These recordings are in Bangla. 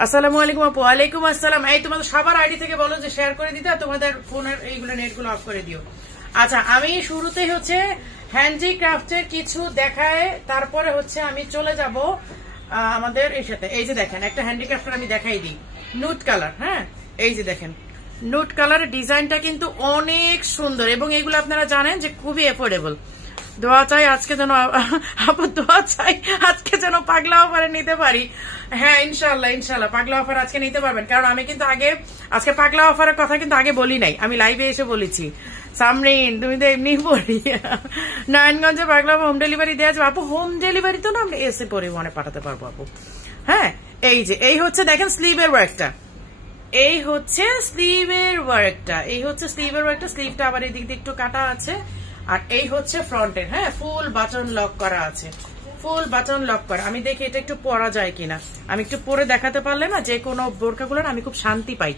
আসসালামু আলাইকুম আপু। ওয়ালাইকুম আসসালাম। এই তোমাদের সবার আইডি থেকে বলো যে শেয়ার করে দিতে, আর তোমাদের ফোনের এইগুলো নেটগুলো অফ করে দিও। আচ্ছা, আমি শুরুতেই হচ্ছে হ্যান্ডিক্রাফটের কিছু দেখায়, তারপরে হচ্ছে আমি চলে যাব আমাদের এই সাথে। এই যে দেখেন, একটা হ্যান্ডিক্রাফটের আমি দেখাই দিই, নুট কালার। হ্যাঁ, এই যে দেখেন নুট কালারের ডিজাইনটা কিন্তু অনেক সুন্দর, এবং এগুলো আপনারা জানেন যে খুবই এফোর্ডেবল। দোয়া চাই আজকে যেন আপু, দোয়া চাই আজকে যেন পাগলা অফারে নিতে পারি। হ্যাঁ, ইনশাল্লাহ ইনশাল্লাহ পাগলা অফার আজকে নিতে পারবেন, কারণ আমি কিন্তু আজকে পাগলা অফারের কথা কিন্তু আগে বলি নাই, আমি লাইভে এসে বলেছি। সামরিন, তুমি তো এমনি পড়ি নারায়ণগঞ্জে পাগলা হোম ডেলিভারি দেওয়া যাবে আপু। হোম ডেলিভারি তো না, আমরা এসে পরিবহনে পাঠাতে পারবো আপু। হ্যাঁ, এই হচ্ছে দেখেন স্লিভের ওয়ার্কটা, এই হচ্ছে স্লিভের ওয়ার্কটা, স্লিভটা আবার এদিক দিয়ে একটু কাটা আছে, আর এই হচ্ছে ফ্রন্টের। হ্যাঁ, ফুল বাটন লক করা আছে, ফুল বাটন লক করা। আমি দেখি এটা একটু পরা যায় কিনা, আমি একটু পরে দেখাতে পারলে না যে কোনো বোরকাগুলো আমি খুব শান্তি পাই।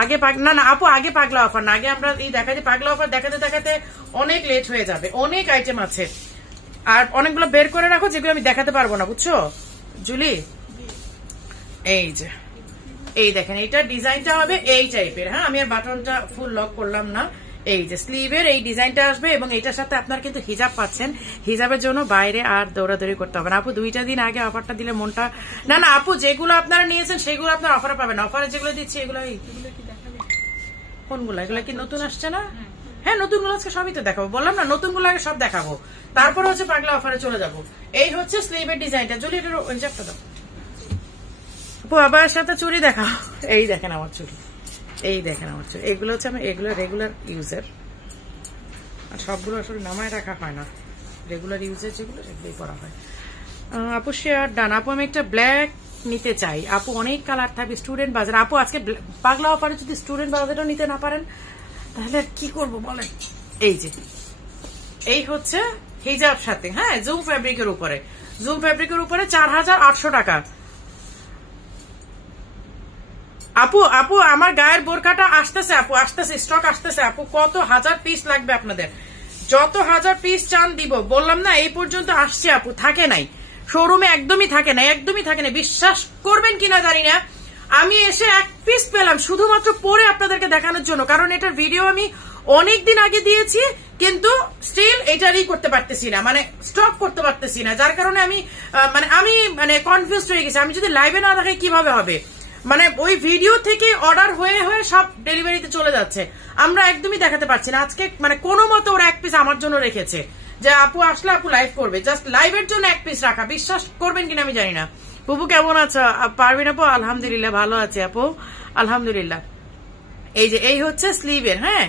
আগে না আপু, আগে পাগলা অফার না, আগে আমরা এই দেখাতে পাগলা অফার দেখাতে দেখাতে অনেক লেট হয়ে যাবে। অনেক আইটেম আছে, আর অনেকগুলো বের করে রাখো যেগুলো আমি দেখাতে পারবো না, বুঝছো জুলি? এই যে এই দেখেন, এইটা ডিজাইনটা হবে এই টাইপের। হ্যাঁ, আমি আর বাটনটা ফুল লক করলাম না। এই যে স্লিভের এই ডিজাইনটা আসবে, এবং এইটার সাথে আপনার কিন্তু হিজাব পাচ্ছেন। হিজাবের জন্য বাইরে আর দৌড়াদৌড়ি করতে হবে না আপু। 2টা দিন আগে অফারটা দিলে মনটা না আপু, যেগুলো আপনারা নিয়েছেন সেগুলো আপনার অফারে পাবেন। অফারে যেগুলো দিচ্ছি এগুলো কোনগুলো? এগুলো কি নতুন আসছে না? হ্যাঁ, নতুনগুলো আজকে সবই তো দেখাবো, বললাম না নতুনগুলো আগে সব দেখাবো, তারপরে হচ্ছে পাগলা অফারে চলে যাবো। এই হচ্ছে স্লিভের ডিজাইনটা। যদি এটার হিজাবটা দাও আপু, আবার সাথে চুড়ি দেখাও। এই দেখেন আমার চুড়ি, এই দেখেন আমার চুড়ি। এগুলো হচ্ছে আমি এগুলো রেগুলার ইউজের, আর সবগুলো আসলে নামায় রাখা হয় না। রেগুলার ইউজের যেগুলো সেগুলোই করা হয়। আপু শেয়ার ডান। আপু আমি একটা ব্ল্যাক নিতে চাই আপু, অনেক কালার থাকবে স্টুডেন্ট বাজার। আপু আজকে পাগলা অফারে যদি স্টুডেন্ট বাজারটা নিতে না পারেন তাহলে কি করবো বলেন? এই যে এই হচ্ছে হিজাব সাথে, হ্যাঁ, জুম ফ্যাব্রিকের উপরে, 4800 টাকা। আপু আমার গায়ের বোরকাটা আসতেছে আপু, আসতেছে, স্টক আসতেছে আপু। কত হাজার পিস লাগবে আপনাদের? যত হাজার পিস চান দিব, বললাম না এই পর্যন্ত আসছে আপু, থাকে নাই শোরুমে, একদমই থাকে না, একদমই থাকে না। বিশ্বাস করবেন কিনা জানি না, আমি এসে এক পিস পেলাম শুধুমাত্র পরে আপনাদেরকে দেখানোর জন্য, কারণ এটার ভিডিও আমি অনেকদিন আগে দিয়েছি, কিন্তু স্টিল এটারই করতে পারতেছি না, মানে স্টক করতে পারতেছি না, যার কারণে আমি কনফিউজ হয়ে গেছি। আমি যদি লাইভে না দেখাই কিভাবে হবে? মানে ওই ভিডিও থেকে অর্ডার হয়ে হয়ে সব ডেলিভারিতে চলে যাচ্ছে, আমরা একদমই দেখাতে পারছি না। আজকে মানে কোনো মতো ওরা এক পিস আমার জন্য রেখেছে, যে আপু আসলে আপু লাইভ করবে, জাস্ট লাইভের জন্য এক পিস রাখা। বিশ্বাস করবেন কিনা আমি জানি না। বুবু কেমন আছো? পারবেন আপু? আলহামদুলিল্লাহ ভালো আছে আপু, আলহামদুলিল্লাহ। এই যে এই হচ্ছে স্লিভের, হ্যাঁ,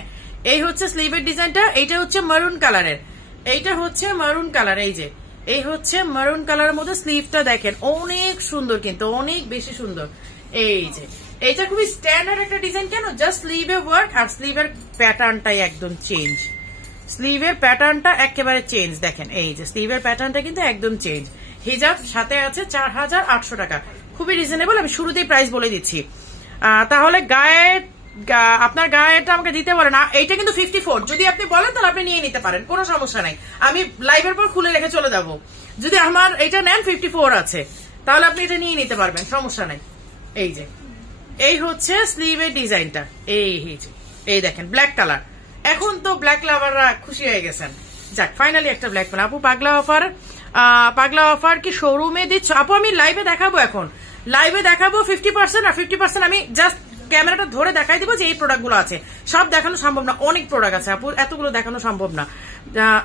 এই হচ্ছে স্লিভের ডিজাইনটা। এইটা হচ্ছে মারুন কালারের, এইটা হচ্ছে মারুন কালার। এই যে এই হচ্ছে মারুন কালারের মধ্যে স্লিভটা দেখেন, অনেক সুন্দর, কিন্তু অনেক বেশি সুন্দর। এই যে এইটা খুবই স্ট্যান্ডার্ড একটা ডিজাইন। কেন? জাস্ট স্লিভে ওয়ার্ক, আর স্লিভের প্যাটার্নটাই একদম চেঞ্জ, স্লিভের প্যাটার্নটা একেবারে চেঞ্জ। দেখেন এই যে স্লিভের প্যাটার্নটা কিন্তু একদম চেঞ্জ। হিজাব সাথে আছে 4800 টাকা, খুবই রিজনেবল। আমি শুরুতেই প্রাইস বলে দিচ্ছি। তাহলে আপনার গায়েটা আমাকে দিতে পারেন। এইটা কিন্তু 54, যদি আপনি বলেন তাহলে আপনি নিয়ে নিতে পারেন, কোনো সমস্যা নাই। আমি লাইভের পর খুলে রেখে চলে যাব। যদি আমার এটা নেন 54 আছে, তাহলে আপনি এটা নিয়ে নিতে পারবেন, সমস্যা নাই। এই যে এই হচ্ছে স্লিভের ডিজাইনটা। এই দেখেন ব্ল্যাক কালার। এখন তো ব্ল্যাক লাভাররা খুশি হয়ে গেছেন। যাক, ফাইনালি একটা ব্ল্যাক পেলাম। আপু পাগলা অফার কি শোরুমে দিচ্ছ? আপু আমি লাইভে দেখাবো, এখন লাইভে দেখাবো 50%, আর 50% আমি জাস্ট ক্যামেরাটা ধরে দেখাই দিব যে এই প্রোডাক্টগুলো আছে। সব দেখানো সম্ভব না, অনেক প্রোডাক্ট আছে আপু, এতগুলো দেখানো সম্ভব না।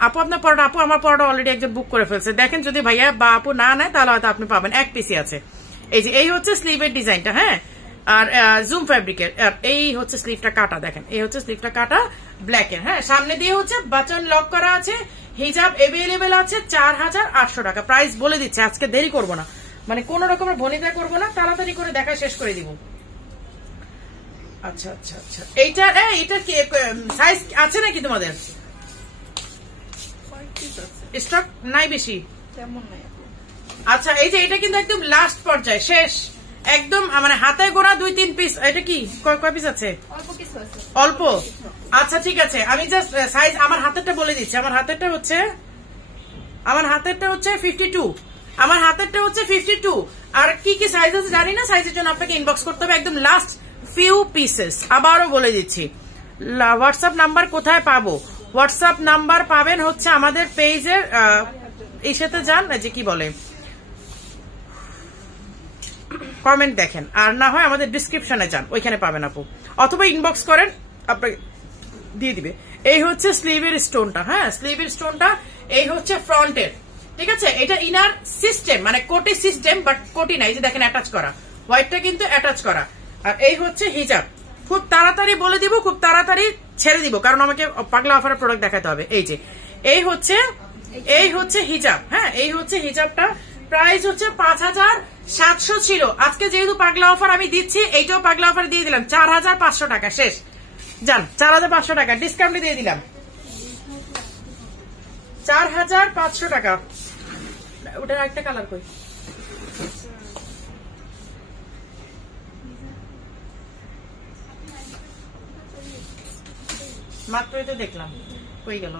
আপু আপনার পরোটা, আপু আমার পরোটা অলরেডি একজন বুক করে ফেলছে। দেখেন যদি ভাইয়া বা আপু না নেয় তাহলে হয়তো আপনি পাবেন, এক পিসি আছে। এই যে এই হচ্ছে স্লিভের ডিজাইনটা, হ্যাঁ, আর জুম ফ্যাব্রিকের। এই হচ্ছে স্লিভটা কাটা, দেখেন এই হচ্ছে স্লিভটা কাটা ব্ল্যাকের। হ্যাঁ, সামনে দিয়ে হচ্ছে বাটন লক করা আছে। হিজাব এভেলেবেল আছে 4800 টাকা। প্রাইস বলে দিচ্ছে, আজকে দেরি করবো না, মানে কোন রকমের ভনিতা করবো না, তাড়াতাড়ি করে দেখা শেষ করে দিব। আচ্ছা আচ্ছা আচ্ছা, এইটার সাইজ আছে নাকি তোমাদের? স্টক নাই বেশি, আচ্ছা। এই যে এটা কিন্তু একদম লাস্ট পর্যায়ে, শেষ একদম, মানে হাতে গোনা 2-3 পিস। এটা কি কয় পিস আছে? অল্প। আচ্ছা ঠিক আছে, আমি জাস্ট সাইজ আমার হাতেরটা বলে দিচ্ছি। আমার হাতেরটা হচ্ছে 52, আমার হাতেরটা হচ্ছে 52। আর কি কি সাইজ আছে জানি না, সাইজের জন্য আপনাকে ইনবক্স করতে হবে। একদম লাস্ট ফিউ পিসেস, আবারও বলে দিচ্ছি। হোয়াটসঅ্যাপ নাম্বার কোথায় পাবো? হোয়াটসঅ্যাপ নাম্বার পাবেন হচ্ছে আমাদের পেজের ইসেতে যান, যে কি বলে কমেন্ট দেখেন, আর না হয় আমাদের ডিসক্রিপশনে যান, ওইখানে পাবেন আপু, অথবা ইনবক্স করেন, আপনাকে দিয়ে দিবে। এই হচ্ছে স্লিভের স্টোনটা, হ্যাঁ স্লিভের স্টোনটা, এই হচ্ছে ফ্রন্টের, ঠিক আছে। এটা ইনার সিস্টেম, মানে কোটি সিস্টেম, বাট কোটি নাই, যে দেখেন অ্যাটাচ করা, হোয়াইটটা কিন্তু অ্যাটাচ করা। আর এই হচ্ছে হিজাব, খুব তাড়াতাড়ি বলে দিব, খুব তাড়াতাড়ি ছেড়ে দিব, কারণ আমাকে পাগলা অফারের প্রোডাক্ট দেখাতে হবে। এই যে এই হচ্ছে হিজাব, হ্যাঁ এই হচ্ছে হিজাবটা, প্রাইস হচ্ছে 5700 ছিল, আজকে যেহেতু পাগলা অফার আমি দিচ্ছি, এইটাও পাগলা অফার দিয়ে দিলাম 4500 টাকা, শেষ যান 4500 টাকা ডিসকাউন্ট দিয়ে দিলাম, 4500 টাকা। ওটার একটা কালার কই, মাত্রই তো দেখলাম, কই গেল?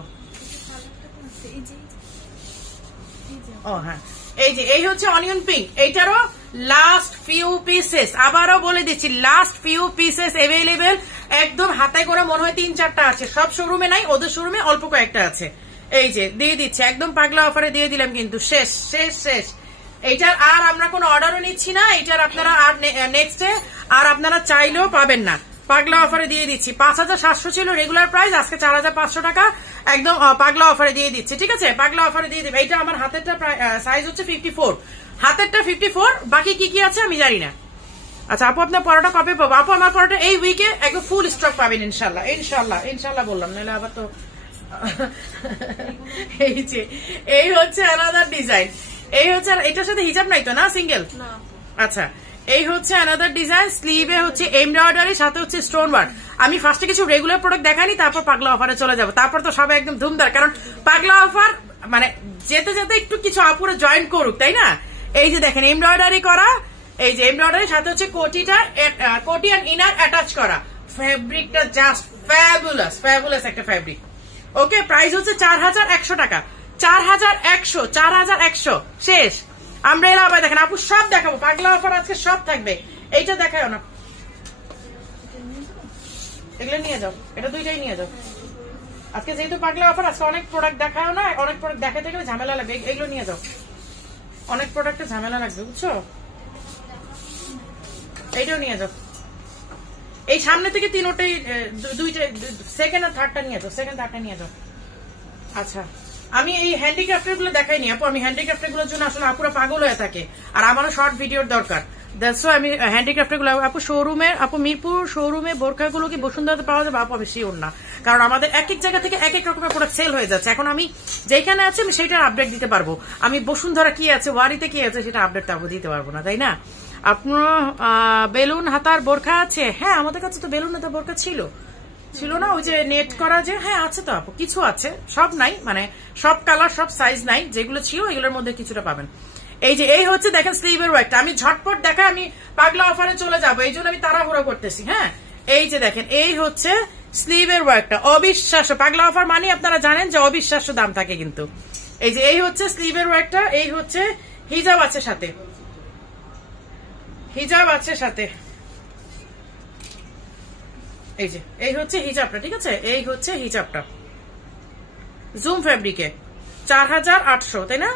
ও হ্যাঁ, এই যে এই হচ্ছে অনিয়ন পিঙ্ক, এইটারও লাস্ট ফিউ পিসেস, আবারও বলে দিচ্ছি লাস্ট ফিউ পিসেস এভেলেবেল, একদম হাতে করে মনে হয় 3-4টা আছে, সব শোরুমে নাই, ওদের শোরুমে অল্প কয়েকটা আছে। এই যে দিয়ে দিচ্ছে, একদম পাগলা অফারে দিয়ে দিলাম, কিন্তু শেষ শেষ শেষ। এইটার আর আমরা কোনো অর্ডারও নিচ্ছি না, এইটার আপনারা আর নেক্সটে আর আপনারা চাইলেও পাবেন না, পাগলা অফারে দিয়ে দিচ্ছি। 5700 ছিল রেগুলার প্রাইস, আজকে 4500 টাকা একদম পাগলা অফারে দিয়ে দিচ্ছি, ঠিক আছে, পাগলা অফারে দিয়ে দিবে। এইটা আমার হাতেরটা সাইজ হচ্ছে 54, হাতেরটা 54, বাকি কি কি আছে আমি জানি না। আচ্ছা আপু আপনার পরোটা কবে পাবো? আপু আমার পরোটা এই উইকে একদম ফুল স্টক পাবেন ইনশাল্লাহ, ইনশাল্লাহ ইনশাল্লাহ বললাম, নাহলে আবার তো এই যে এই হচ্ছে আনাদার ডিজাইন, এই হচ্ছে, এটার সাথে হিজাব নাই তো না, সিঙ্গেল? আচ্ছা এই হচ্ছে আনাদার ডিজাইন, স্লিভে হচ্ছে এমব্রয়ডারি, সাথে হচ্ছে স্টোন ওয়ার্ক। আমি ফার্স্টে কিছু রেগুলার প্রোডাক্ট দেখাইনি, তারপর পাগলা অফারে চলে যাবো, তারপর তো সবাই একদম ধুমধার, কারণ পাগলা অফার মানে যেতে যেতে একটু কিছু আপুরে জয়েন করুক, তাই না? এই যে দেখেন এমব্রয়ডারি করা, এই যে এমব্রয়ডারি, সাথে হচ্ছে কোটিটা, কোটি অ্যান্ড ইনার অ্যাটাচ করা, ফেব্রিকটা জাস্ট ফ্যাবুলাস, ফ্যাবুলাস একটা ফ্যাব্রিক। ওকে, প্রাইস হচ্ছে 4100 টাকা, 4100 শেষ। আমরা এলা আবার দেখেন আপু সব দেখাবো, পাগলা অফার আজকে সব থাকবে। এইটা দেখায় না, এগুলো নিয়ে যাও, এটা দুইটাই নিয়ে যাও। আজকে যেহেতু পাগলা অফার, আজকে অনেক প্রোডাক্ট দেখায় না, অনেক প্রোডাক্ট দেখাতে গেলে ঝামেলা লাগবে, এগুলো নিয়ে যাও, অনেক প্রোডাক্টে ঝামেলা লাগবে, বুঝছো? এইটাও নিয়ে যাও, এই সামনে থেকে তিনটাই, দুইটা সেকেন্ড আর থার্ডটা নিয়ে যাও, সেকেন্ড থার্ডটা নিয়ে যাও। আচ্ছা আমি এই হ্যান্ডিক্রাফটের গুলো দেখাইনি আপু, আমি হ্যান্ডিক্রাফটের গুলোর জন্য আসলে আপুরা পাগল হয়ে থাকে, আর আমারও শর্ট ভিডিওর দরকার, দ্যাটস ওয়াই আমি হ্যান্ডিক্রাফটের গুলো। আপু শোরুমে, আপু মিরপুর শোরুমে বোরখাগুলো কি বসুন্ধরাতে পাওয়া যাবে? আপু আমি শিওর না, কারণ আমাদের এক এক জায়গা থেকে এক এক রকমের প্রোডাক্ট সেল হয়ে যাচ্ছে, এখন আমি যেখানে আছে আমি সেটার আপডেট দিতে পারবো, আমি বসুন্ধরা কি আছে, ওয়ারিতে কি আছে সেটা আপডেট তারপর দিতে পারবো না, তাই না? আপনার বেলুন হাতার বোরখা আছে? হ্যাঁ আমাদের কাছে তো বেলুন হাতার বোরখা ছিল না, ওই যে নেট করা, যে হ্যাঁ আছে তো আপু, কিছু আছে, সব নাই, মানে সব কালার সব সাইজ নাই, যেগুলো ছিল এগুলোর মধ্যে কিছুটা পাবেন। এই যে এই হচ্ছে দেখেন স্লিভের ওয়ার্কটা, আমি ঝটপট দেখাই, আমি পাগলা অফারে চলে যাবো, এই জন্য আমি তাড়াহুড়ো করতেছি। হ্যাঁ এই যে দেখেন এই হচ্ছে স্লিভের ওয়ার্কটা, অবিশ্বাস্য, পাগলা অফার মানে আপনারা জানেন যে অবিশ্বাস্য দাম থাকে কিন্তু। এই যে এই হচ্ছে স্লিভের ওয়ার্কটা, এই হচ্ছে হিজাব আছে সাথে, হিজাব আছে সাথে, এই যে এই হচ্ছে হিজাবটা, ঠিক আছে, এই হচ্ছে হিজাবটা জুম ফ্যাব্রিকে 4800, তাই না?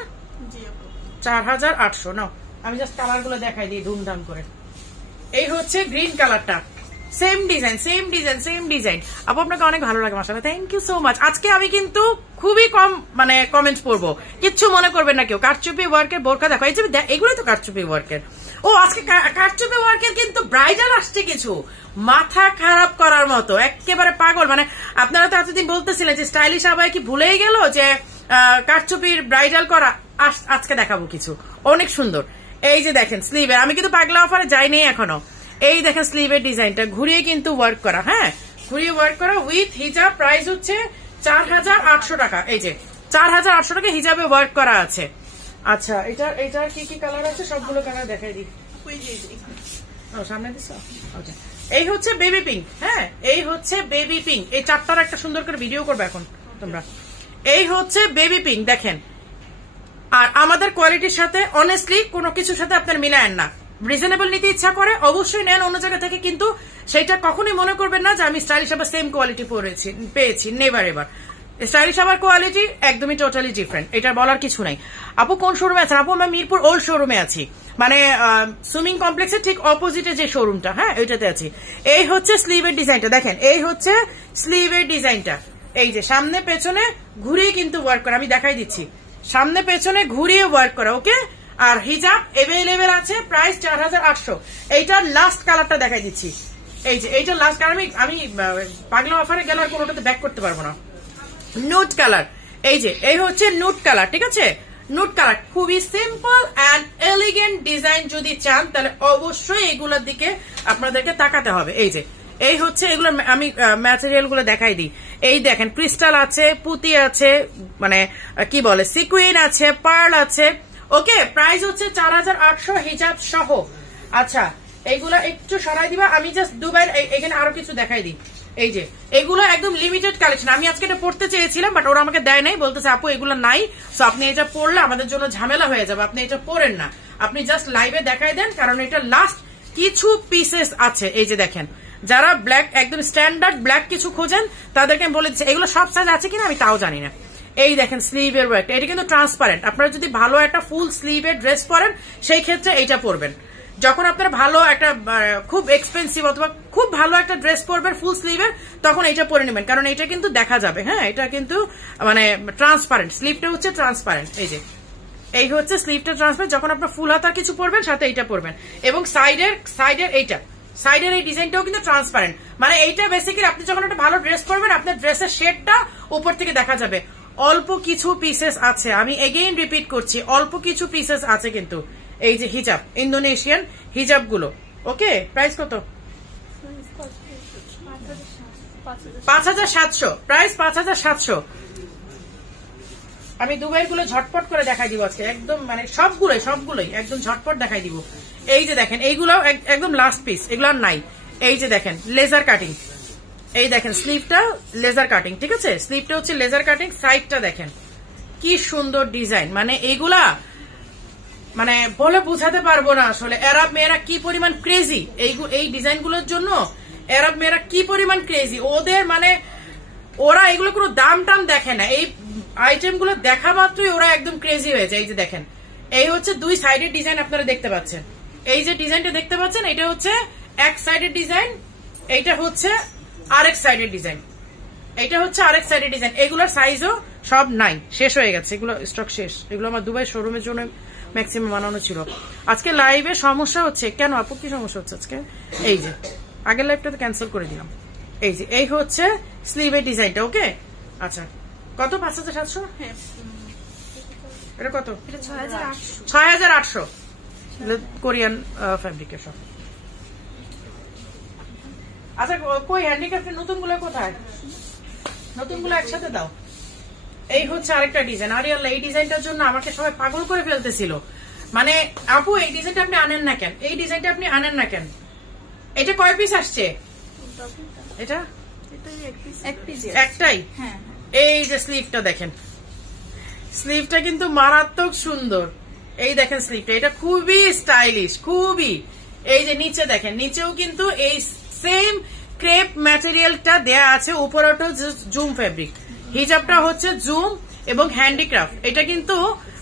4800 নাও, আমি জাস্ট কালার গুলো দেখাই দিই ধুমধাম করে। এই হচ্ছে গ্রিন কালারটা, same design same design same design. আপু আপনাকে অনেক ভালো লাগে মাশাআল্লাহ, থ্যাংক ইউ সো মাচ। আজকে আমি কিন্তু খুবই কম মানে কমেন্ট পড়বো, কিচ্ছু মনে করবেন না কেউ। কারচুপি ওয়ার্কের বোরকা দেখো, এই যে এগুলোই তো কারচুপি ওয়ার্কের। ও আজকে কারচুপি ওয়ার্কের কিন্তু ব্রাইডাল আসছে কিছু, মাথা খারাপ করার মতো, একেবারে পাগল। মানে আপনারা তো এতদিন বলতেছিলেন যে স্টাইলিশ আবাই কি ভুলেই গেল যে কারচুপির ব্রাইডাল করা, আজকে দেখাবো কিছু অনেক সুন্দর। এই যে দেখেন স্লিভের, আমি কিন্তু পাগলা অফারে যাইনি এখনো। এই দেখেন স্লিভের ডিজাইনটা ঘুরিয়ে কিন্তু ওয়ার্ক করা, হ্যাঁ ঘুরিয়ে ওয়ার্ক করা উইথ হিজাব, প্রাইস হচ্ছে 4800 টাকা। এই যে 4800 টাকা হিজাবে ওয়ার্ক করা আছে। আচ্ছা এটার কি কি কালার আছে সবগুলো কালার দেখাই দিই, সামনে দিচ্ছ। এই হচ্ছে বেবি পিঙ্ক, হ্যাঁ এই হচ্ছে বেবি পিঙ্ক, এই চারটার একটা সুন্দর করে ভিডিও করবে এখন তোমরা। এই হচ্ছে বেবি পিঙ্ক, দেখেন আর আমাদের কোয়ালিটির সাথে অনেস্টলি কোনো কিছুর সাথে আপনার মিলায়েন না। রিজনেবল নিতে ইচ্ছা করে অবশ্যই নেন অন্য জায়গা থেকে, কিন্তু সেটা কখনোই মনে করবেন না যে আমি স্টাইলিশ আবার সেম কোয়ালিটি পেয়েছি। Never ever. স্টাইলিশ আবার কোয়ালিটি একদমই টোটালি ডিফারেন্ট, এটা বলার কিছু নাই। আপু কোন শোরুমে আছেন? আপু আমরা মিরপুর ওল্ড শোরুমে আছি, মানে সুইমিং কমপ্লেক্সের ঠিক অপোজিটে যে শোরুমটা, হ্যাঁ ওইটাতে আছি। এই হচ্ছে স্লিভের ডিজাইনটা দেখেন, এই হচ্ছে স্লিভের ডিজাইনটা। এই যে সামনে পেছনে ঘুরিয়ে কিন্তু ওয়ার্ক করা, আমি দেখাই দিচ্ছি, সামনে পেছনে ঘুরিয়ে ওয়ার্ক করা, ওকে। আর হিজাব এভেলেবেল আছে, প্রাইস 4800। এইটার লাস্ট কালারটা দেখাই দিচ্ছি, এই যে এইটার লাস্ট কালার। আমি পাগলা অফারে গেলে আর কোনোটাতে ব্যাক করতে পারবো না। নুট কালার, এই যে এই হচ্ছে নুট কালার, ঠিক আছে। নুট কালার খুবই সিম্পল অ্যান্ড এলিগেন্ট ডিজাইন। যদি চান তাহলে অবশ্যই এগুলোর দিকে আপনাদেরকে তাকাতে হবে। এই যে এই হচ্ছে এগুলো, আমি ম্যাটেরিয়াল গুলো দেখাই দিই। এই দেখেন ক্রিস্টাল আছে, পুঁতি আছে, মানে কি বলে সিকুইন আছে, পার্ল আছে, ওকে। প্রাইস হচ্ছে 4800 হিজাব সহ। আচ্ছা এইগুলা একটু সরাই দিবা, আমি জাস্ট দুবার এখানে আরো কিছু দেখাই দিই। এই যে এগুলো একদম লিমিটেড কালেকশন, আমি আজকে এটা পড়তে চেয়েছিলাম বাট ওরা আমাকে দেয় নাই, বলতেছে আপু এগুলো নাই, সো আপনি এটা পড়লে আমাদের জন্য ঝামেলা হয়ে যাবে, আপনি এটা পড়েন না, আপনি জাস্ট লাইভে দেখাই দেন, কারণ এটা লাস্ট কিছু পিসেস আছে। এই যে দেখেন, যারা ব্ল্যাক একদম স্ট্যান্ডার্ড ব্ল্যাক কিছু খোঁজেন তাদেরকে আমি বলে দিচ্ছি, এগুলো সব সাইজ আছে কিনা আমি তাও জানি না। এই দেখেন স্লিভের ওয়ার্ক, এটা কিন্তু ট্রান্সপারেন্ট। আপনারা যদি ভালো একটা ফুল স্লিভের ড্রেস পরেন সেই ক্ষেত্রে এইটা পরবেন। যখন আপনারা ভালো একটা খুব এক্সপেন্সিভ অথবা খুব ভালো একটা ড্রেস পরবেন ফুল স্লিভের, তখন এইটা পরে নেবেন, কারণ এটা কিন্তু দেখা যাবে, হ্যাঁ এটা কিন্তু মানে ট্রান্সপারেন্ট, স্লিভটা হচ্ছে ট্রান্সপারেন্ট। এই যে এই হচ্ছে স্লিভটা ট্রান্সপারেন্ট, যখন আপনার ফুল হাতার কিছু পরবেন সাথে এইটা পরবেন। এবং সাইডের এইটা সাইডের এই ডিজাইনটাও কিন্তু ট্রান্সপারেন্ট, মানে এইটা বেসিক্যালি আপনি যখন একটা ভালো ড্রেস পরবেন আপনার ড্রেসের শেডটা উপর থেকে দেখা যাবে। অল্প কিছু পিসেস আছে, আমি এগেইন রিপিট করছি, অল্প কিছু পিসেস আছে কিন্তু। এই যে হিজাব, ইন্দোনেশিয়ান হিজাব গুলো, ওকে। প্রাইস কত? 5700, প্রাইস 5700। আমি দুবাইয়ের গুলো ঝটপট করে দেখাই দিব আজকে, একদম মানে সবগুলোই একদম ঝটপট দেখাই দিব। এই যে দেখেন এইগুলো একদম লাস্ট পিস, এগুলো আর নাই। এই যে দেখেন লেজার কাটিং, এই দেখেন স্লিভটা লেজার কাটিং, ঠিক আছে, স্লিভটা হচ্ছে লেজার কাটিং, সাইডটা দেখেন কি সুন্দর ডিজাইন, মানে এইগুলা মানে বলে বোঝাতে পারবো না আসলে। আরব মেয়েরা কি পরিমাণ ক্রেজি এই ডিজাইন গুলোর জন্য, আরব মেয়েরা কি পরিমাণ ক্রেজি, ওদের মানে ওরা এগুলো কোনো দাম টাম দেখে না, এই আইটেম গুলো দেখা মাত্রই ওরা একদম ক্রেজি হয়ে যায়। এই যে দেখেন এই হচ্ছে দুই সাইডের ডিজাইন আপনারা দেখতে পাচ্ছেন, এই যে ডিজাইনটা দেখতে পাচ্ছেন এটা হচ্ছে এক সাইডের ডিজাইন, এইটা হচ্ছে আরেক সাইডের ডিজাইন, এইটা হচ্ছে আরেক সাইডের ডিজাইন। এগুলোর সাইজও সব নাই, শেষ হয়ে গেছে, এগুলো স্টক শেষ। এগুলো আমার দুবাই শোরুমের জন্য ম্যাক্সিমাম বানানো ছিল। আজকে লাইভে সমস্যা হচ্ছে কেন আপু, কি সমস্যা হচ্ছে আজকে? এই যে আগের লাইভটা তো ক্যান্সেল করে দিলাম। এই যে এই হচ্ছে স্লিভের ডিজাইনটা, ওকে। আচ্ছা কত? 5700, এটা কত? 6800 কোরিয়ান ফ্যাব্রিকের সব। আচ্ছা কই হ্যান্ডিক্রাফটের নতুন গুলো কোথায়? নতুন গুলো একসাথে দাও। এই হচ্ছে আরেকটা ডিজাইন, আরে আল্লাহ এই ডিজাইনটার জন্য আমাকে সবাই পাগল করে ফেলতেছিল, মানে আপু এই ডিজাইনটা আপনি আনেন না কেন, এই ডিজাইনটা আপনি আনেন না কেন। এটা কয় পিস আসছে? এটা একটাই। এই যে স্লিভটা দেখেন, স্লিভটা কিন্তু মারাত্মক সুন্দর। এই দেখেন স্লিভটা, এটা খুবই স্টাইলিশ, খুবই। এই যে নিচে দেখেন, নিচেও কিন্তু এই সেম ক্রেপ ম্যাটেরিয়ালটা দেয়া আছে, উপরটাও জুম ফেব্রিক, হিজাবটা হচ্ছে জুম এবং হ্যান্ডিক্রাফট। এটা কিন্তু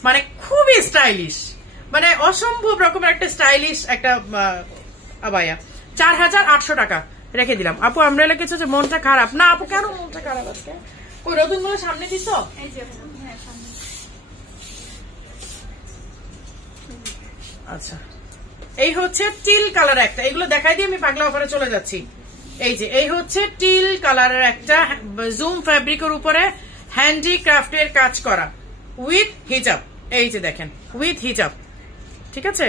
মানে খুবই স্টাইলিশ, মানে অসম্ভব রকমের একটা স্টাইলিশ একটা আবায়া। 4800 টাকা রেখে দিলাম। আপু আমরা লিখেছো যে মনটা খারাপ না, আপু কেন মনটা খারাপ আজকে? ওই নতুন গুলো সামনে দিস। আচ্ছা এই হচ্ছে টিল কালার একটা, এগুলো দেখাই দিয়ে আমি পাগলা অফারে চলে যাচ্ছি। এই যে এই হচ্ছে টিল কালারের একটা জুম ফ্যাব্রিকের উপরে হ্যান্ডিক্রাফটের কাজ করা উইথ হিজাব। এই যে দেখেন উইথ হিজাব, ঠিক আছে।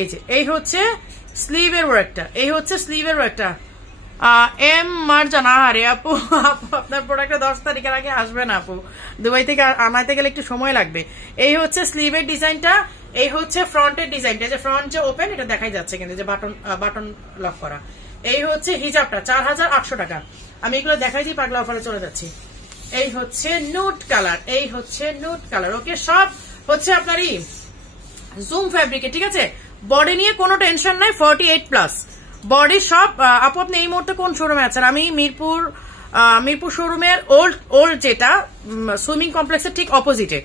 এই যে এই হচ্ছে স্লিভের ওয়ার্কটা, এই হচ্ছে স্লিভের ওয়ার্কটা। এম মারজান, আরে আপু আপনার প্রোডাক্টটা 10 তারিখের আগে আসবে না আপু, দুবাই থেকে আনাইতে গেলে একটু সময় লাগবে। এই হচ্ছে স্লিভের ডিজাইনটা, এই হচ্ছে ফ্রন্টের ডিজাইনটা, যে ফ্রন্ট যে ওপেন এটা দেখাই যাচ্ছে কিন্তু যে বাটন লক করা। এই হচ্ছে হিজাবটা 4800 টাকা। আমি এগুলো দেখাই দিই, পাগলা অফারে চলে যাচ্ছি। এই হচ্ছে নুট কালার, এই হচ্ছে নুট কালার। ওকে, সব হচ্ছে আপনারই জুম ফ্যাব্রিকে, ঠিক আছে। বডি নিয়ে কোনো টেনশন নাই, 48+ বডি সব। আপু আপনি এই মুহূর্তে কোন শোরুমে আছেন? আমি মিরপুর শোরুমের ওল্ড যেটা সুইমিং কমপ্লেক্সের ঠিক অপোজিটে,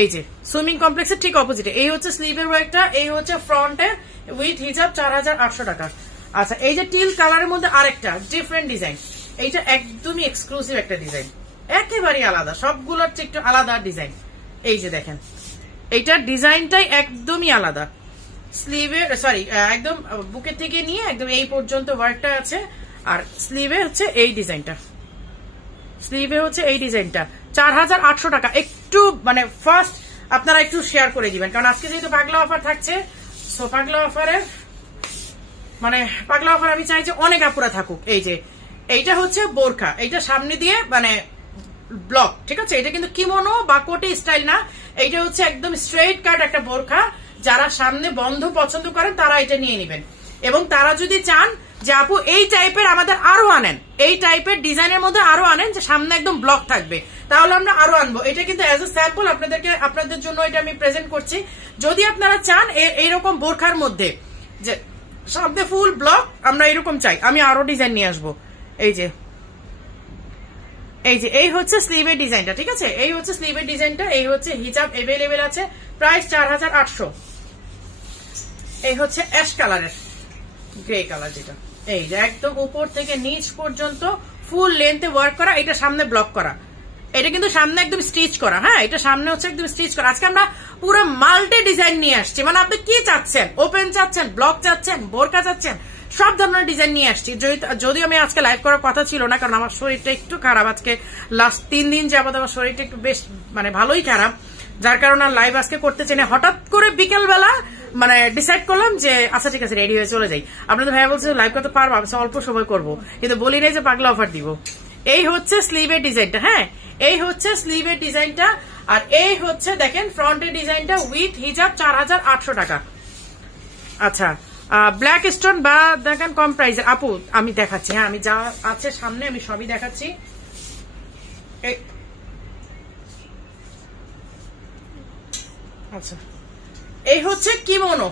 এই যে সুইমিং কমপ্লেক্সের ঠিক অপোজিটে। এই হচ্ছে স্লিভের ওয়ার্কটা, এই হচ্ছে ফ্রন্টে উইথ হিজাব 4800 টাকা। আচ্ছা, এই যে টিল কালারের মধ্যে আরেকটা ডিফারেন্ট ডিজাইন, এইটা একদমই এক্সক্লুসিভ একটা ডিজাইন, একেবারেই আলাদা, সবগুলোর চেয়ে একটু আলাদা ডিজাইন। এই যে দেখেন, এইটার ডিজাইনটাই একদমই আলাদা। স্লিভের একদম বুকের থেকে নিয়ে একদম এই পর্যন্ত ওয়ার্কটা আছে। আর স্লিভে হচ্ছে এই ডিজাইনটা, 4800 টাকা। একটু মানে ফার্স্ট আপনারা একটু শেয়ার করে দিবেন, কারণ আজকে যেহেতু পাগলা অফার থাকছে, সো পাগলা অফার আমি চাই যে অনেক আপুরা থাকুক। এই যে এইটা হচ্ছে বোরখা, এইটা সামনে দিয়ে মানে ব্লক, ঠিক আছে। এটা কিন্তু কিমোনো বা কোটি স্টাইল না, এইটা হচ্ছে একদম স্ট্রেইট কাট একটা বোরখা। যারা সামনে বন্ধ পছন্দ করেন তারা এটা নিয়ে নেবেন, এবং তারা যদি চান যে আপু এই টাইপের আমাদের আরো আনেন, এই টাইপের ডিজাইনের মধ্যে আরো আনেন যে সামনে একদম ব্লক থাকবে, তাহলে আমরা আরো আনবো। এটা কিন্তু অ্যাজ এ স্যাম্পল আপনাদের জন্য এটা আমি প্রেজেন্ট করছি। যদি আপনারা চান এইরকম বোরখার মধ্যে যে সামনে ফুল ব্লক আমরা এরকম চাই, আমি আরো ডিজাইন নিয়ে আসবো। এই হচ্ছে স্লিভের ডিজাইনটা, ঠিক আছে। এই হচ্ছে স্লিভের ডিজাইনটা, এই হচ্ছে হিজাব এভেলেবেল আছে, প্রাইস 4800। এই হচ্ছে অ্যাশ কালারের গ্রে কালার, যেটা এই যে একদম উপর থেকে নিচ পর্যন্ত ফুল লেন্থে ওয়ার্ক করা, এটা সামনে ব্লক করা, এটা কিন্তু সামনে একদম স্টিচ করা। হ্যাঁ, এটা সামনে হচ্ছে একদম স্টিচ করা। আজকে আমরা পুরো মাল্টি ডিজাইন নিয়ে আসছি, মানে আপনি কি চাচ্ছেন, ওপেন চাচ্ছেন, ব্লক চাচ্ছেন, বোরকা চাচ্ছেন, সব ধরনের ডিজাইন নিয়ে আসছি। যদিও আমি আজকে লাইভ করার কথা ছিল না, কারণ আমার শরীরটা একটু খারাপ। আজকে লাস্ট 3 দিন যাবত আমার শরীরটা একটু বেশ মানে ভালোই খারাপ, যার কারণে লাইভ আজকে করতে চাই না। হঠাৎ করে বিকেলবেলা মানে ডিসাইড করলাম যে আচ্ছা ঠিক আছে, রেডি হয়ে চলে যাই। আপনাদের ভাইয়া বলছে লাইভ করতে পারবো, আমি অল্প সময় করবো, কিন্তু বলি নাই যে পাগলা অফার দিব। এই হচ্ছে স্লিভের ডিজাইনটা, হ্যাঁ এই হচ্ছে স্লিভের ডিজাইনটা। আর এই হচ্ছে দেখেন ফ্রন্টের ডিজাইনটা উইথ হিজাব 4800 টাকা। আচ্ছা, ব্ল্যাক স্টোন বা দেখেন কম প্রাইসের আপু আমি দেখাচ্ছি। হ্যাঁ, আমি যা আছে সামনে আমি সবই দেখাচ্ছি। আচ্ছা, এই হচ্ছে কিমোনো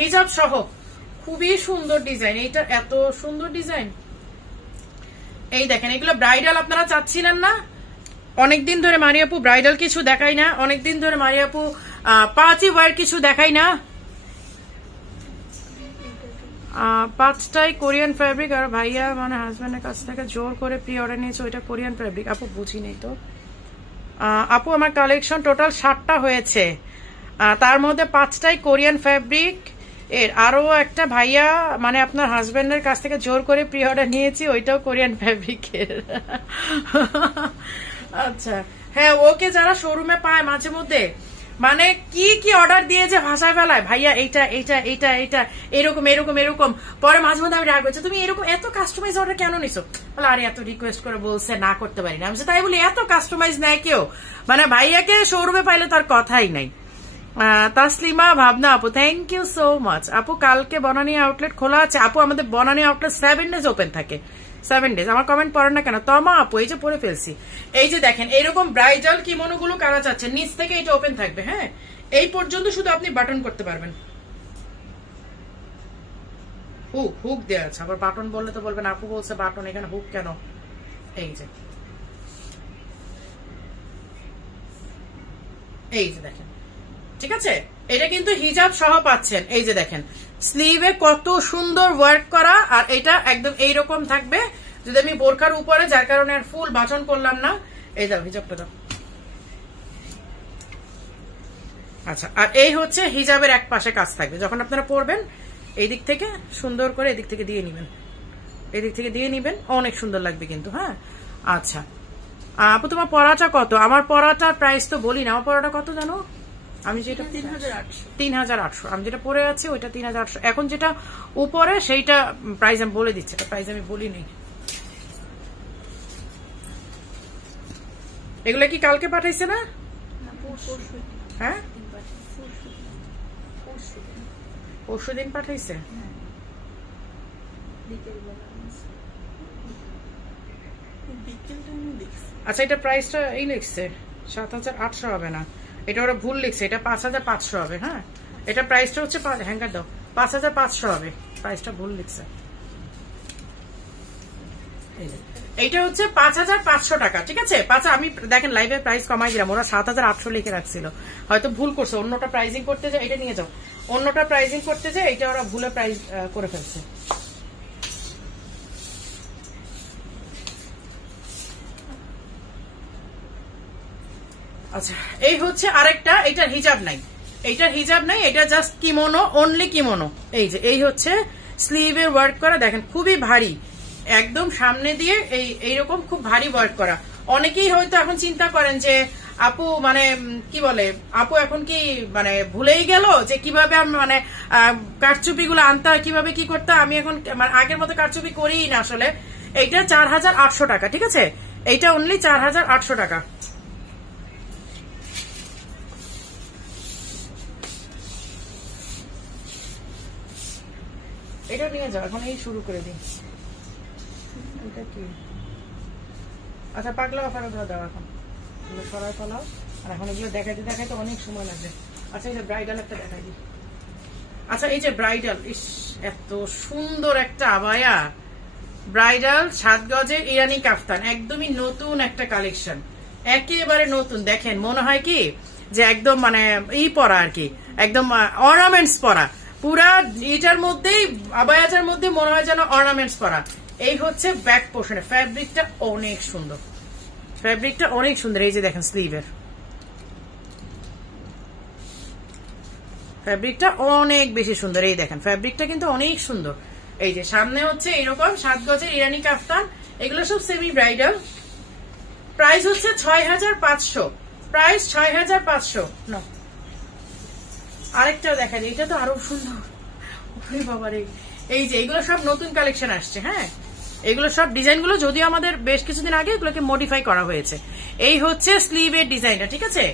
হিজাব সহ, খুবই সুন্দর ডিজাইন। এইটা এত সুন্দর ডিজাইন, এই দেখেন। এগুলো ব্রাইডাল আপনারা চাচ্ছিলেন না, অনেকদিন ধরে মারিয়াপু ব্রাইডাল কিছু দেখাই না, অনেকদিন ধরে মারিয়াপু পার্টি ওয়্যার কিছু দেখাই না। 5টাই কোরিয়ান ফ্যাব্রিক, আর ভাইয়া মানে হাজবেন্ডের কাছ থেকে জোর করে প্রি অর্ডার নিয়েছে, ওইটা কোরিয়ান ফ্যাব্রিক। আপু বুঝি নেই তো আপু, আমার কালেকশন টোটাল 60টা হয়েছে, তার মধ্যে 5টাই কোরিয়ান ফ্যাব্রিক। এর আরো একটা ভাইয়া মানে আপনার হাজবেন্ডের কাছ থেকে জোর করে প্রি অর্ডার নিয়েছি, ওইটাও কোরিয়ান ফ্যাব্রিকের। আচ্ছা, হ্যাঁ, ওকে যারা শোরুমে পায় মাঝে মধ্যে মানে কি অর্ডার দিয়ে যে ভাষায় ফেলায়, ভাইয়া এইটা এইটা এইটা এইটা এরকম এরকম এরকম। পরে মাঝে মধ্যে আমি রাগ হচ্ছে, তুমি এরকম এত কাস্টমাইজ অর্ডার কেন নিছো? বলে আরে এত রিকোয়েস্ট করে বলছে, না করতে পারি না। আমি তাই বলি এত কাস্টমাইজ নেয় কেউ? মানে ভাইয়াকে শোরুমে পাইলে তার কথাই নাই। তাসলিমা ভাবনা আপু, থ্যাংক ইউ সো মাচ আপু। কালকে বনানী আউটলেট খোলা আছে আপু? আমাদের বনানী আউটলেট 7 days ওপেন থাকে, 7 days। আমার কমেন্ট পড়েন না কেন? তমা আপু, এই যে পরে ফেলছি। এই যে দেখেন, এরকম ব্রাইডাল কিমোনো গুলো কারা চাচ্ছে, নিচ থেকে এটা ওপেন থাকবে। হ্যাঁ, এই পর্যন্ত শুধু আপনি বাটন করতে পারবেন। হুক দেওয়া আছে, আবার বাটন বললে তো বলবেন আপু বলছে বাটন, এখানে হুক কেন? এই যে দেখেন, ঠিক আছে। এটা কিন্তু হিজাব সহ পাচ্ছেন। এই যে দেখেন স্লিভে কত সুন্দর ওয়ার্ক করা, আর এটা একদম এইরকম থাকবে। যদি আমি বোরখার উপরে, যার কারণে আর ফুল বাছন করলাম না। এই দাও হিজাবটা দাও। আচ্ছা, আর এই হচ্ছে হিজাবের এক পাশে কাজ থাকবে, যখন আপনারা পরবেন এই দিক থেকে সুন্দর করে এদিক থেকে দিয়ে নিবেন, এদিক থেকে দিয়ে নিবেন, অনেক সুন্দর লাগবে কিন্তু। হ্যাঁ, আচ্ছা আপু তোমার পরাটা কত? আমার পরাটার প্রাইস তো বলি না, আমার পরাটা কত জানো? আমি যেটা 3800, আমি যেটা পরে আছি ওইটা 3800। এখন যেটা উপরে সেইটা প্রাইস আমি বলে দিচ্ছি, প্রাইস আমি বলি নাই। এগুলো কি কালকে পাঠাইছে না? হ্যাঁ, পরশুদিন পাঠাইছে। আচ্ছা এটা প্রাইসটা এই লিখছে ৭৮০০ হবে না, এটা ওরা ভুল লিখছে, এটা ৫৫০০ হবে। হ্যাঁ এটা প্রাইসটা হচ্ছে হ্যাঙ্গার দাও ৫৫০০ হবে, প্রাইসটা ভুল লিখছে। এইটা হচ্ছে ৫৫০০ টাকা, ঠিক আছে। আমি দেখেন লাইভে প্রাইস কমাই দিলাম, ওরা ৭৮০০ লিখে রাখছিল, হয়তো ভুল করছে। অন্যটা প্রাইজিং করতে যায়, এটা নিয়ে যাও, অন্যটা প্রাইজিং করতে যায়, এটা ওরা ভুলে প্রাইস করে ফেলছে। আচ্ছা এই হচ্ছে আরেকটা, এইটার হিজাব নাই, এইটার হিজাব নাই, এটা জাস্ট কিমোনো, অনলি কিমোনো। এই যে এই হচ্ছে স্লিভের ওয়ার্ক করা, দেখেন খুবই ভারী, একদম সামনে দিয়ে এইরকম খুব ভারী ওয়ার্ক করা। অনেকেই হয়তো এখন চিন্তা করেন যে আপু মানে কি বলে, আপু এখন কি মানে ভুলেই গেল যে কিভাবে মানে কারচুপি গুলো আনতে হয়, কিভাবে কি করতে। আমি এখন মানে আগের মতো কারচুপি করিই না আসলে। এইটা ৪৮০০ টাকা, ঠিক আছে, এইটা অনলি ৪৮০০ টাকা। এটা নিয়ে যাও, এখন এই শুরু করে দিই। এটা কি, আচ্ছা পাগলা অফার ওগুলো দাও, এখন এগুলো সরাই ফেলাও, আর এখন এগুলো দেখাইতে দেখাইতে অনেক সময় লাগবে। আচ্ছা এই যে ব্রাইডাল একটা দেখাই দিই। আচ্ছা এই যে ব্রাইডাল, ইস এত সুন্দর একটা আবায়া, ব্রাইডাল ৭ গজে ইরানি কাফতান, একদমই নতুন একটা কালেকশন, একেবারে নতুন। দেখেন মনে হয় কি যে একদম মানে পরা আর কি, একদম অর্নামেন্টস পরা, পুরা এটার মধ্যেই আবায়াটার মধ্যে মনে হয় যেন অর্নামেন্টস পরা। এই হচ্ছে ব্যাক পোর্শনে, ফ্যাব্রিকটা অনেক সুন্দর, ফ্যাব্রিকটা অনেক সুন্দর। এই যে দেখেন স্লিভের ফ্যাব্রিকটা অনেক বেশি সুন্দর, এই দেখেন ফ্যাব্রিকটা কিন্তু অনেক সুন্দর। এই যে সামনে হচ্ছে এরকম ৭ গজের ইরানি কাফতান, এগুলো সব সেমি ব্রাইডাল। প্রাইস হচ্ছে ৬৫০০, প্রাইস ৬৫০০। আরেকটাও দেখা যায়, এটা তো আরো সুন্দর বাবারে। এই যে এগুলো সব নতুন কালেকশন আসছে, হ্যাঁ এগুলো সব ডিজাইন গুলো যদিও আমাদের বেশ কিছুদিন আগে এগুলোকে মডিফাই করা হয়েছে। এই হচ্ছে স্লিভের ডিজাইনটা, ঠিক আছে,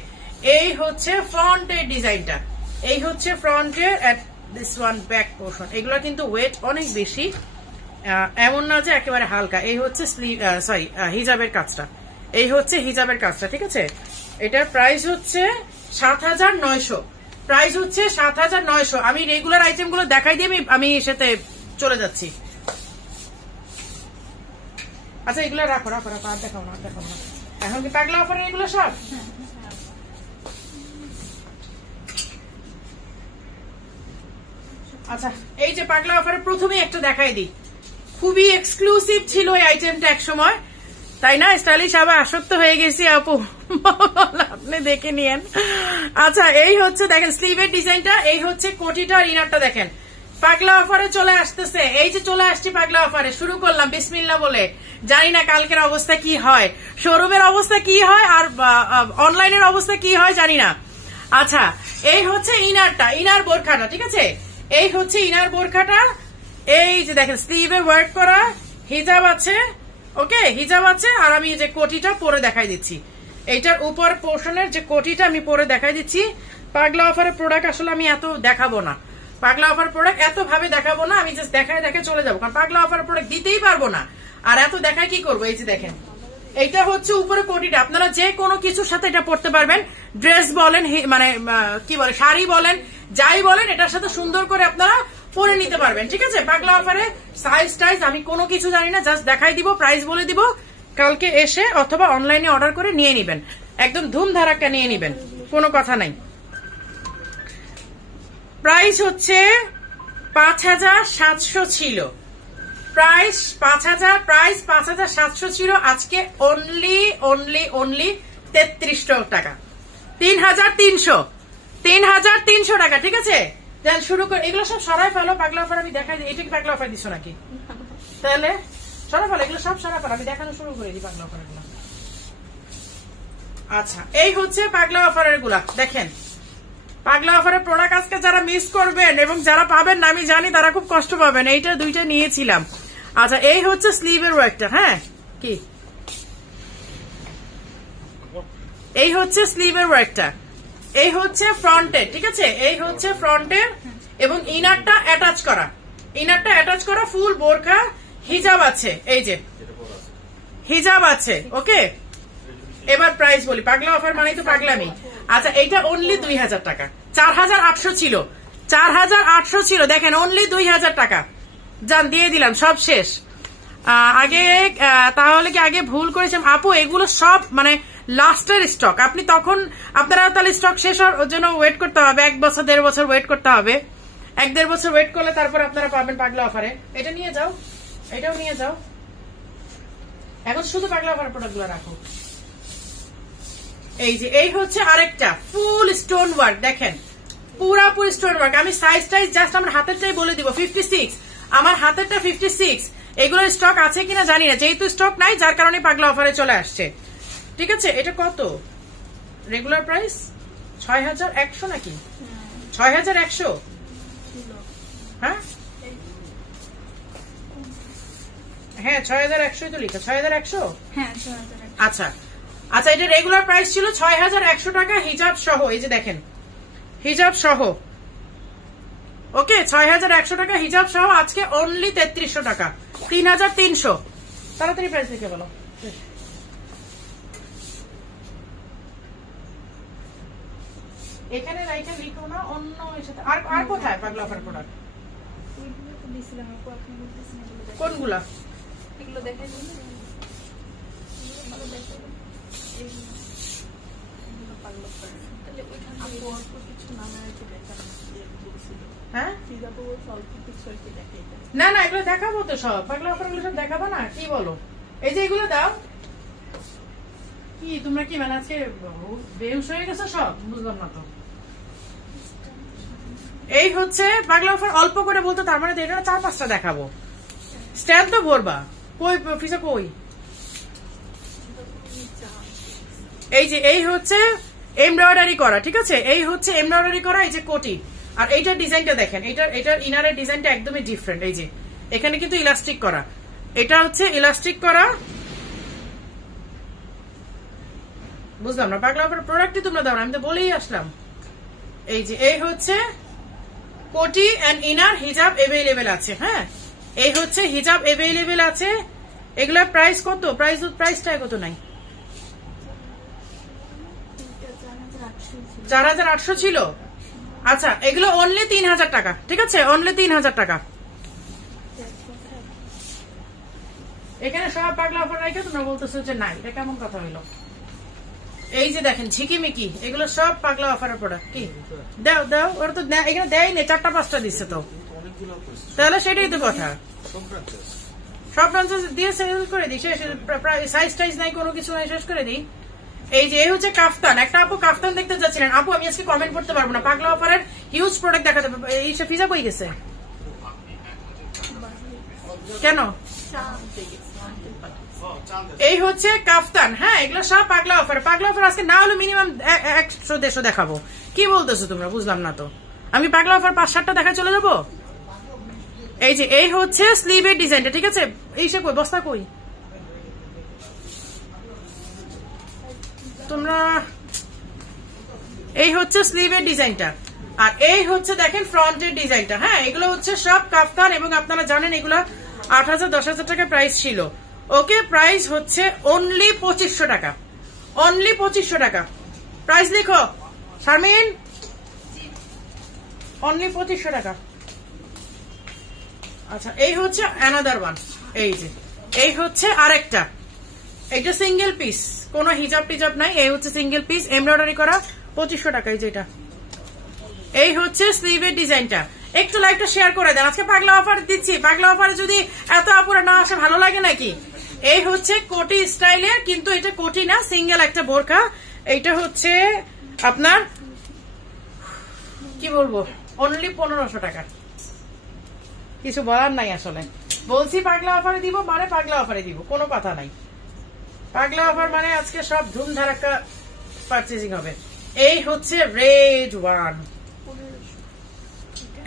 এই হচ্ছে ফ্রন্টের ডিজাইনটা, এই হচ্ছে ফ্রন্টের দিস ওয়ান ব্যাক পোর্শন। এগুলো কিন্তু ওয়েট অনেক বেশি, এমন না যে একেবারে হালকা। এই হচ্ছে স্লিভ সরি হিজাবের কাজটা, এই হচ্ছে হিজাবের কাজটা, ঠিক আছে। এটার প্রাইস হচ্ছে ৭৯০০, প্রাইস হচ্ছে ৭৯০০। আমি রেগুলার আইটেম গুলো দেখাই দিয়ে আমি সাথে চলে যাচ্ছি। আচ্ছা এগুলো রাখো রাখো রাখো, আর দেখাও না আর দেখাও না। এখন কি পাগলা অফারের এগুলো সব? আচ্ছা এই যে পাগলা অফারের প্রথমে একটা দেখাই দিই, খুবই এক্সক্লুসিভ ছিল এই আইটেমটা এক সময়, তাই না? স্টাইলিশ আবার আসক্ত হয়ে গেছি আপু, আপনি দেখে নিয়েন। আচ্ছা এই হচ্ছে দেখেন স্লিভের ডিজাইনটা, এই হচ্ছে কোটিটা আর ইনারটা দেখেন। পাগলা অফারে চলে আসতেছে, এই যে চলে আসছি পাগলা অফারে, শুরু করলাম বিসমিল্লাহ বলে। জানি না কালকের অবস্থা কি হয়, শোরুমের অবস্থা কি হয়, আর অনলাইনের অবস্থা কি হয় জানি না। আচ্ছা এই হচ্ছে ইনারটা, ইনার বোরখাটা, ঠিক আছে, এই হচ্ছে ইনার বোরখাটা। এই যে দেখেন স্লিভে ওয়ার্ক করা, হিজাব আছে, ওকে হিজাব আছে। আর আমি যে কোটিটা পরে দেখাই দিচ্ছি, এইটার উপর পোর্শনের যে কোটিটা আমি পরে দেখাই দিচ্ছি। পাগলা অফারের প্রোডাক্ট আসলে আমি এত দেখাবো না, পাগলা অফার প্রোডাক্ট এত ভাবে দেখাবো না, আমি জাস্ট দেখায় দেখে চলে যাবো, কারণ পাগলা অফার প্রোডাক্ট দিতেই পারবো না, আর এত দেখায় কি করবো। এই যে দেখেন এইটা হচ্ছে উপরে কোটিটা, আপনারা যে কোনো কিছুর সাথে এটা পড়তে পারবেন, ড্রেস বলেন মানে কি বলে শাড়ি বলেন যাই বলেন, এটার সাথে সুন্দর করে আপনারা পরে নিতে পারবেন, ঠিক আছে। পাগলা অফারে সাইজ টাইজ আমি কোনো কিছু জানি না, জাস্ট দেখাই দিব, প্রাইস বলে দিব, কালকে এসে অথবা অনলাইনে অর্ডার করে নিয়ে নিবেন, একদম ধুম ধারাক্কা নিয়ে নিবেন, কোনো কথা নাই। প্রাইস হচ্ছে ৫৭০০ ছিল, প্রাইস ৫০০০, প্রাইস ৫৭০০ ছিল, আজকে অনলি অনলি অনলি ৩৩০০ টাকা, ৩৩০০ টাকা, ঠিক আছে। দেন শুরু করে এগুলো সব সরাই ফেলো, পাগলা অফার আমি দেখাই দিই। এটা কি পাগলা অফার দিচ্ছ নাকি? তাহলে সরাই ফেলো, এগুলো সব সরাই ফেলো, আমি দেখানো শুরু করে দিই পাগলা অফার গুলো। আচ্ছা এই হচ্ছে পাগলা অফারের গুলা, দেখেন পাগলা অফারের প্রোডাক্ট আজকে যারা মিস করবেন এবং যারা পাবেন না আমি জানি তারা খুব কষ্ট পাবেন। এইটা দুইটা নিয়েছিলাম। আচ্ছা এই হচ্ছে স্লিভের ওয়ার্কটা, হ্যাঁ কি এই হচ্ছে স্লিভের ওয়ার্কটা, এই হচ্ছে ফ্রন্টের, ঠিক আছে, এই হচ্ছে ফ্রন্টের, এবং ইনারটা অ্যাটাচ করা, ইনারটা অ্যাটাচ করা, ফুল বোরখা, হিজাব আছে, এই যে হিজাব আছে। ওকে, এবার প্রাইস বলি, পাগলা অফার মানে তো পাগলামি। আচ্ছা, এইটা অনলি 2000 টাকা, 4800 ছিল, 4800 ছিল, দেখেন অনলি 2000 টাকা। জান দিয়ে দিলাম, সব শেষ। আগে তাহলে কি আগে ভুল করেছেন আপু? এগুলো সব মানে লাস্টের স্টক, আপনি তখন আপনারা তাহলে স্টক শেষ হওয়ার জন্য ওয়েট করতে হবে, 1 বছর 1.5 বছর ওয়েট করতে হবে। 1-1.5 বছর ওয়েট করলে তারপর আপনারা পাবেন পাগলা অফারে। এটা নিয়ে যাও, এটাও নিয়ে যাও। এখন শুধু পাগলা অফার প্রোডাক্টগুলো রাখো। এই যে এই হচ্ছে আরেকটা ফুল স্টোন ওয়ার্ক, দেখেন পুরাপুরি স্টোন ওয়ার্ক। আমি সাইজ টাইজ জাস্ট আমার হাতেরটাই বলে দিব, 56, আমার হাতেরটা 56। এগুলো স্টক আছে কিনা জানি না, যেহেতু স্টক নাই যার কারণে পাগলা অফারে চলে আসছে। ঠিক আছে, এটা কত রেগুলার প্রাইস? 6100 নাকি 6100? হ্যাঁ হ্যাঁ 6100 তো লিখা, 6100। আচ্ছা আচ্ছা, এটা রেগুলার প্রাইস ছিল 6100 টাকা হিজাব সহ। এই যে দেখেন হিজাব সহ। ওকে, 6100 টাকা হিজাব সহ, আজকে অনলি 3300 টাকা, 3300। তাড়াতাড়ি প্রাইস লিখে বলো। এখানে রাইখে লিখো না, অন্য সাথে। আর কোথায় পাগলা অফার প্রোডাক্ট? কোনগুলা? এগুলো দেখাই দিন। হ্যাঁ না না, এগুলো দেখাবো তো সব, পাগলা অফার গুলো সব দেখাবো না, কি বলো? এই যে এগুলো দাও। কি তোমরা কি মানে আজকে বেহুশ হয়ে গেছো সব? বুঝলাম না তো। এই হচ্ছে পাগলা অফার, অল্প করে বলতো তার মানে এটা 4-5টা দেখাবো। স্ট্যাম্প তো ভরবা, কই ফিসা কই? এই যে এই হচ্ছে এমব্রয়ডারি করা, ঠিক আছে, এই হচ্ছে এমব্রয়ডারি করা। এই যে কোটি, আর এইটার ডিজাইনটা দেখেন, এটার ইনারের ডিজাইনটা একদমই ডিফারেন্ট। এই যে এখানে কিন্তু ইলাস্টিক করা, এটা হচ্ছে ইলাস্টিক করা। বুঝলাম না, পাগলা অফার প্রোডাক্টই তোমরা দাও না, আমি তো বলেই আসলাম। এই যে এই হচ্ছে কোটি এন্ড ইনার হিজাব এভেইলেবল আছে। হ্যাঁ, এই হচ্ছে হিজাব এভেইলেবল আছে। এগুলোর প্রাইস কত? প্রাইসটা কত নাই? 4800 ছিল। আচ্ছা, এগুলো অনলি 3000 টাকা, ঠিক আছে, অনলি 3000 টাকা। এখানে সব পাগলা অফার রাখে তোমরা বলতেছো যে নাই, এটা কেমন কথা হইলো? এই যে দেখেন ঝিকিমিকি, এগুলো সব পাগলা অফারের প্রোডাক্ট। কি দাও দাও, ওরা তো এখানে দেয়নি, 4টা-5টা দিচ্ছে তো, তাহলে সেটাই তো কথা। সব ব্রাঞ্চেস দিয়ে সেল করে দিই, সাইজ টাইজ নাই, কোনো কিছু নাই, শেষ করে দিই। এই যে এই হচ্ছে কাফতান। একটা আপু কাফতান দেখতে যাচ্ছিলেন, আপু আমি আজকে কমেন্ট করতে পারবো না, পাগলা অফারের হিউজ প্রোডাক্ট দেখাতে। এই সে ফিজা কই গেছে কেন? এই হচ্ছে কাফতান। হ্যাঁ, এগুলো সব পাগলা অফার। পাগলা অফার আজকে না হলে মিনিমাম 100-150 দেখাবো। কি বলতেছো তোমরা? বুঝলাম না তো, আমি পাগলা অফার 5-7টা দেখা চলে যাবো। এই যে এই হচ্ছে স্লিভের ডিজাইনটা, ঠিক আছে, এই সে কই বস্তা কই তোমরা? এই হচ্ছে স্লিভের ডিজাইনটা, আর এই হচ্ছে দেখেন ফ্রন্টের ডিজাইনটা। হ্যাঁ, এগুলো হচ্ছে সব কাফতান, এবং আপনারা জানেন এগুলো 8000-10,000 টাকা প্রাইস ছিল। ওকে, প্রাইস হচ্ছে অনলি 2500 টাকা, অনলি 2500 টাকা। প্রাইস লিখো শারমিন, অনলি 2500 টাকা। আচ্ছা, এই হচ্ছে অ্যানাদার ওয়ান। এই যে এই হচ্ছে আরেকটা, এইটা সিঙ্গেল পিস, কোনো হিজাব টিজাব নাই। এই হচ্ছে সিঙ্গেল পিস এমব্রয়ডারি করা, 2500 টাকা। এই যেটা এই হচ্ছে স্লিভের ডিজাইনটা। একটু লাইভটা শেয়ার করে দেন, আজকে পাগলা অফার দিচ্ছি। পাগলা অফারে যদি এত আপুরা না আসে ভালো লাগে নাকি? এই হচ্ছে কোটি স্টাইলের, কিন্তু এটা কোটি না, সিঙ্গেল একটা বোরখা। এইটা হচ্ছে আপনার কি বলবো, অনলি 1500 টাকা। কিছু বলার নাই আসলে, বলছি পাগলা অফারে দিব মানে পাগলা অফারে দিব, কোনো কথা নাই। পাগলা অফার মানে আজকে সব ধুমধারাক্কা পারচেজিং হবে। এই হচ্ছে রেড ওয়ান,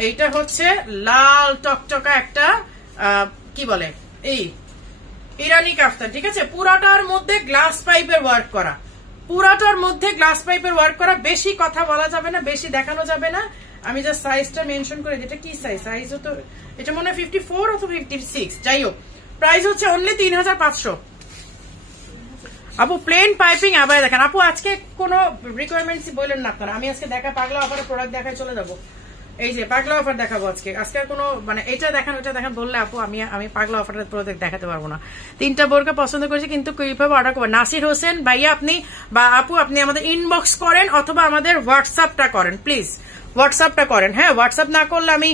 এইটা হচ্ছে লাল টকটকা একটা কি বলে এই ইরানি কাফতান, ঠিক আছে, পুরাটার মধ্যে গ্লাস পাইপের ওয়ার্ক করা, পুরাটার মধ্যে গ্লাস পাইপের ওয়ার্ক করা। বেশি কথা বলা যাবে না, বেশি দেখানো যাবে না। আমি জাস্ট সাইজটা মেনশন করে দিই। এটা কি সাইজ? সাইজও তো এটা মনে হয় 54 অথবা 56, যাই হোক। প্রাইস হচ্ছে অনলি 3500, আপু প্লেন পাইপিং আবার দেখেন আপু, আজকে কোনো রিকোয়ারমেন্টস বললেন না আপনারা, আমি আজকে দেখা পাগলা অফারে প্রোডাক্ট দেখায় চলে যাবো। এই যে পাগলা অফার দেখাবো আজকে, আজকে আর কোনো মানে এটা দেখেন ওইটা দেখেন বললে আপু আমি পাগলা অফারের প্রোডাক্ট দেখাতে পারবো না। 3টা বোরকা পছন্দ করেছি, কিন্তু কিভাবে অর্ডার করবেন? নাসির হোসেন ভাইয়া আপনি বা আপু আপনি আমাদের ইনবক্স করেন অথবা আমাদের হোয়াটসঅ্যাপটা করেন, প্লিজ হোয়াটসঅ্যাপটা করেন। হ্যাঁ, হোয়াটসঅ্যাপ না করলে আমি